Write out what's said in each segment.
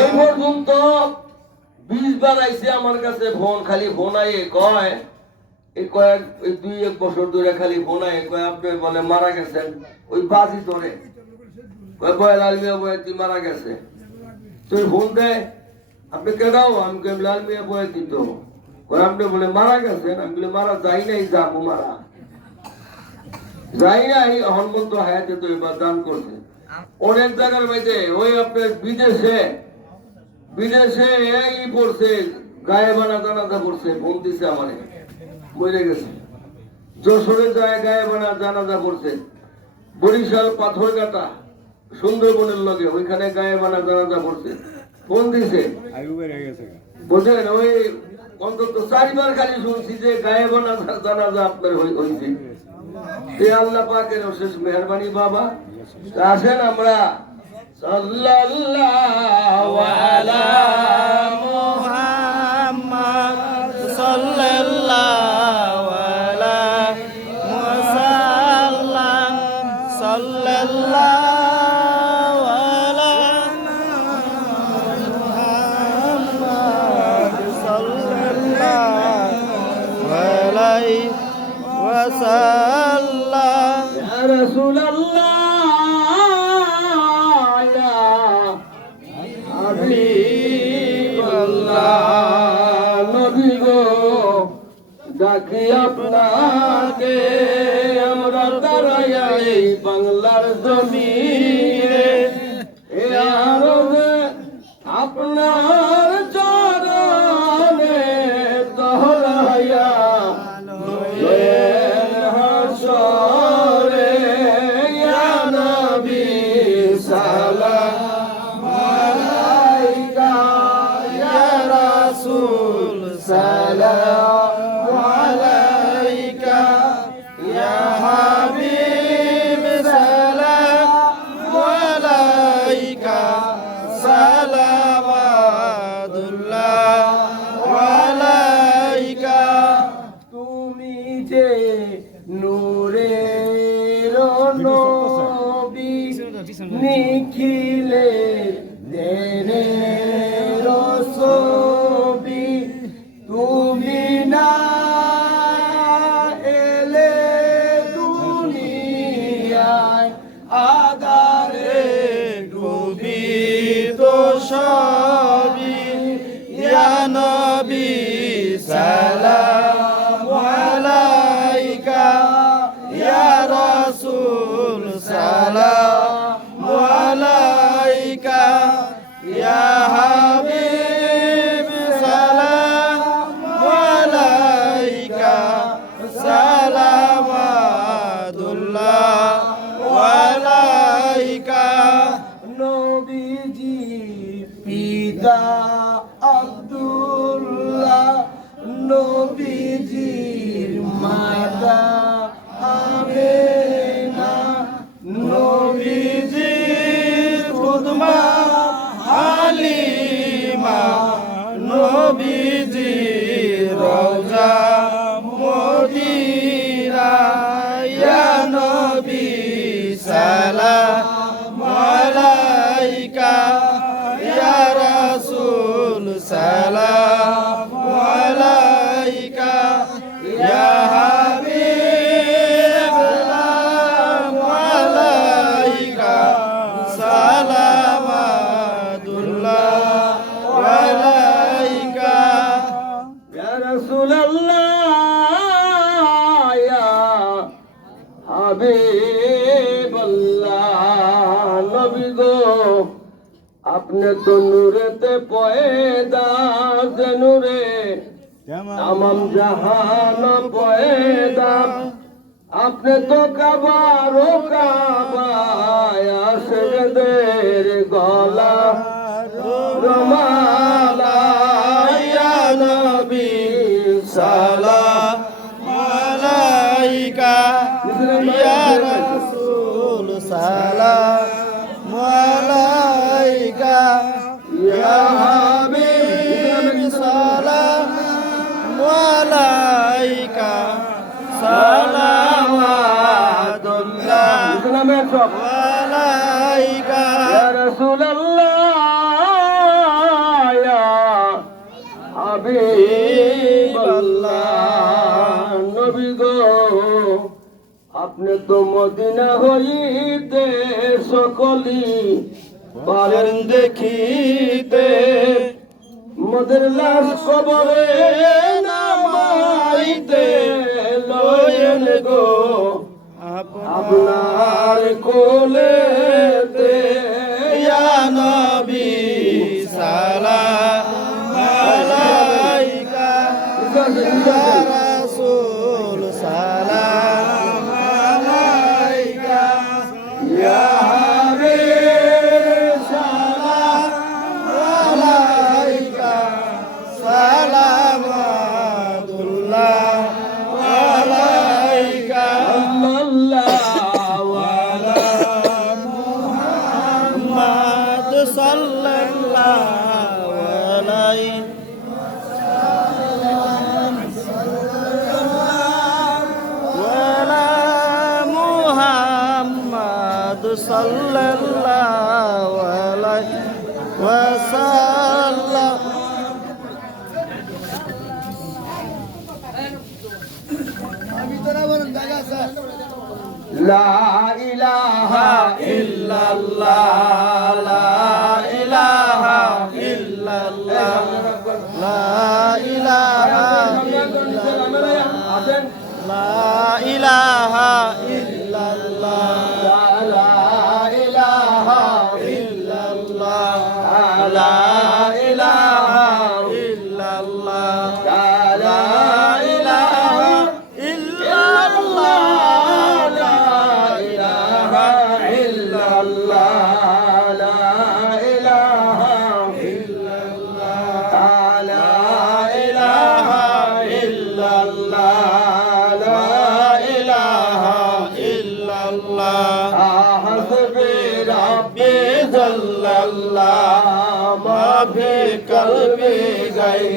এই পর্যন্ত বিষ বানাইছে আমার কাছে ফোন, খালি ফোন কয় এই কয়েক দুই এক বছর ধরে খালি ফোন কয়, আপনি বলে মারা গেছেন। ওই বাজি ধরে। কয় কয় লাল মিয়া বয়াতি মারা গেছে। তুই ফোন দে। আপনি কেদাও, আমি কই লাল মিয়া বয়াতি আপনি বলে, মারা আমি বলে, মারা যাই নাই মারা। যাই নাই হায়াতে তো এবার দান করছে। অনেক জায়গার মধ্যে ওই আপনার বিদেশে বিদেশে এই পড়ছে, গায়ে বানা জানাজা পড়ছে ফোন দিছে আমারে। মরে গেছে। যশোরে যায় গায়ে বানা জানাজা পড়ছে। বরিশাল পাথরঘাটা। সুন্দরবনের লগে ওইখানে গায়ে বানা জানাজা পড়ছে। ফোন দিছে বোঝেন ওই অন্তত চারিবার খালি শুনছি যে গায়ে বানা জানাজা আপনার হয়েছে তে আল্লাহ পাকের অশেষ মেহরবানি বাবা। আসেন আমরা। সাল্লাল্লাহু আলা গো ডাকি আপনাকে আমরা দাঁড়াইয়া এই বাংলার জমিনে। আপনার aga আলাইকা ইয়া হাবিব সালাম আলাইকা। সালামাতুল্লাহ আলাইকা ইয়া রাসূলুল্লাহ ইয়া হাবিবাল্লাহ। আপনি তো নূরেতে পয়দা যে নূরে তাম জাহান পয়দা। আপনি তো কাবারো কাবায় আসেদের গলা। রমালা নামের সব নবী গো আপনি তো মদিনা হইতে সকলি পারেন দেখিতে মদের লাশ কবরে নামাইতে লয়েন গো। আপনার কোলেতে صلى الله عليه وعلى محمد صلى الله عليه وسلم لا إله إلا الله. لا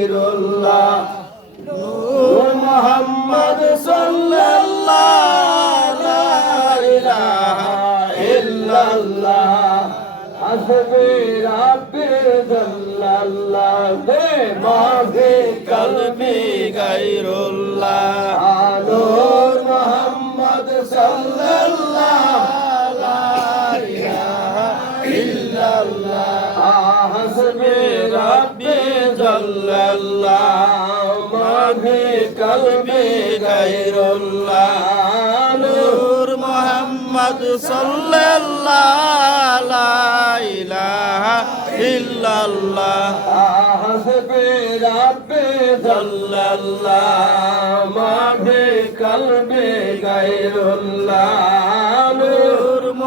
রসুল্লাহ নূর মোহাম্মদ সাল্লাল্লাহ আসবে রাবে সাল্লাল্লাহ রে মাঝে কলবি গাইরুল্লাহ আলোর মোহাম্মদ সাল্লাল্লাহ আল্লাহ মাঘে কলবে গাইরুল্লাহ নূর মোহাম্মদ সাল্লাল্লাহ লা ইলাহা ইল্লাল্লাহ হাসবে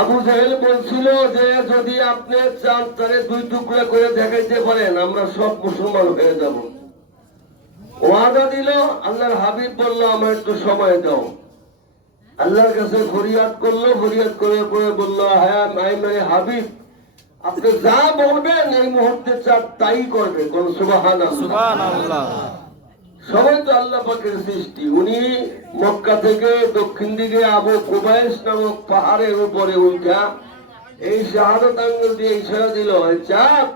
আবু জাহেল বলছিল যে যদি আপনি চান তারে দুই টুকরা করে দেখাইতে পারেন, আমরা সব মুসলমান হয়ে যাব। ওয়াদা দিল, আল্লাহর হাবিব বলল, আমার একটু সময় দাও। আল্লাহর কাছে ফরিয়াদ করল, ফরিয়াদ করে করে বলল হ্যাঁ আই মানে হাবিব, আপনি যা বলবেন, এই মুহূর্তে চাপ তাই করবে। কোন সুবহানাল্লাহ। সবাই তো আল্লাহ পাকের সৃষ্টি, উনি মক্কা থেকে দক্ষিণ দিকে আবু কুবাইশ নামক পাহাড়ের উপরে উঠা, এই শাহাদত আঙ্গুল দিয়ে ইশারা দিল চাপ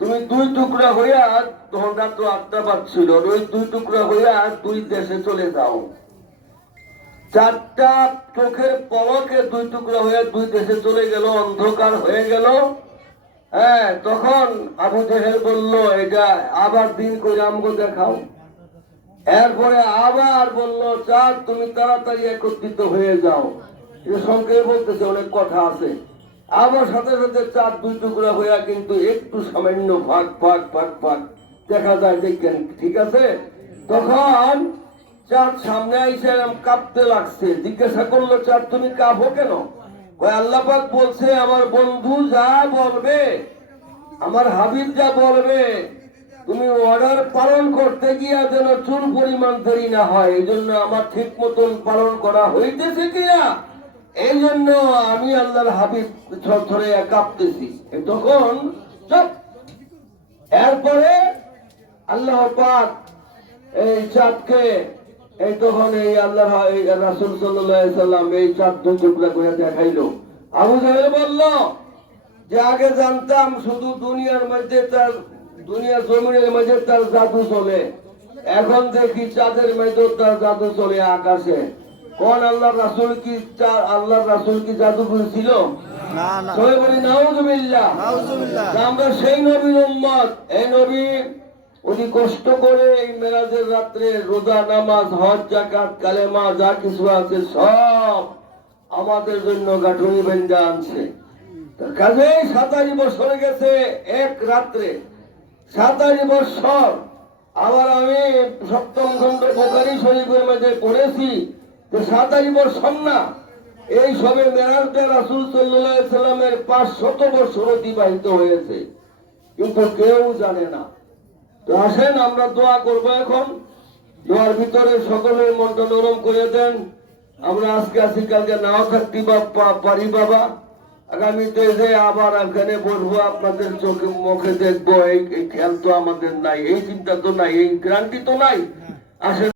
তুমি দুই টুকরা হইয়া তখন রাত আটটা পাচ্ছিল ওই দুই টুকরা হইয়া দুই দেশে চলে যাও। চারটা চোখের পলকে দুই টুকরা হয়ে দুই দেশে চলে গেল, অন্ধকার হয়ে গেল। হ্যাঁ তখন আবু জেহেল বলল, এটা আবার দিন করে আমগো দেখাও। এরপরে আবার বলল চার তুমি তাড়াতাড়ি একত্রিত হয়ে যাও। সংক্ষেপে বলতেছে, অনেক কথা আছে। আবার সাথে সাথে চার দুই টুকরা হইয়া কিন্তু একটু সামান্য ভাগ ভাগ ভাগ ভাগ দেখা যায় কেন, ঠিক আছে? তখন চাঁদ সামনে আইসে কাঁপতে লাগছে। জিজ্ঞাসা করল, চাঁদ, তুমি কাঁপো কেন? আল্লাপাক বলছে, আমার বন্ধু যা বলবে, আমার হাবিব যা বলবে তুমি অর্ডার পালন করতে গিয়া যেন চুল পরিমাণ দেরি না হয় এই জন্য আমার ঠিক মতন পালন করা হইতেছে কিনা? এই জন্য আমি আল্লাহর হাবিব থরে কাঁপতেছি। তখন এরপরে আল্লাহ পাক এই চাঁদকে এই তখন এই আল্লাহ রাসূল সাল্লাম এই চাঁদ দুই টুকরা করে দেখাইলো। আবু জাহেল বলল, যে আগে জানতাম শুধু দুনিয়ার মধ্যে তার দুনিয়ার জমিনের মধ্যে তার জাদু চলে। এখন দেখি চাঁদের মধ্যে তার জাদু চলে আকাশে। কোন আল্লাহ রাসূল কি আল্লাহ রাসূল কি জাদু ছিল না না। সবাই বলি নাউজুবিল্লাহ। নাউজুবিল্লাহ। তা আমরা সেই নবীর উম্মত। এই নবী উনি কষ্ট করে এই মেরাজের রাত্রে রোজা নামাজ হজ জাকাত কালেমা যা কিছু আছে সব আমাদের জন্য গাঠুনি বেন্দা আনছে। কাজেই সাতারি বছর গেছে এক রাত্রে। সাতারি বছর আবার আমি সপ্তম খন্ড বোকারি শরীফের মধ্যে পড়েছি যে সাতারি বছর না। এই সবে মেরাজটা রাসুল সাল্লামের পাঁচ শত বছর অতিবাহিত হয়েছে। কিন্তু কেউ জানে না। তো আসেন, আমরা দোয়া করব এখন। দোয়ার ভিতরে সকলের মনটা নরম করে দেন। আমরা আজকে আসি কালকে নাও থাকতে বা পারি বাবা। আগামীতে যে আবার এখানে বসবো আপনাদের চোখে মুখে দেখব। এই খেয়াল তো আমাদের নাই এই চিন্তা তো নাই এই গ্রান্টি তো নাই। আসেন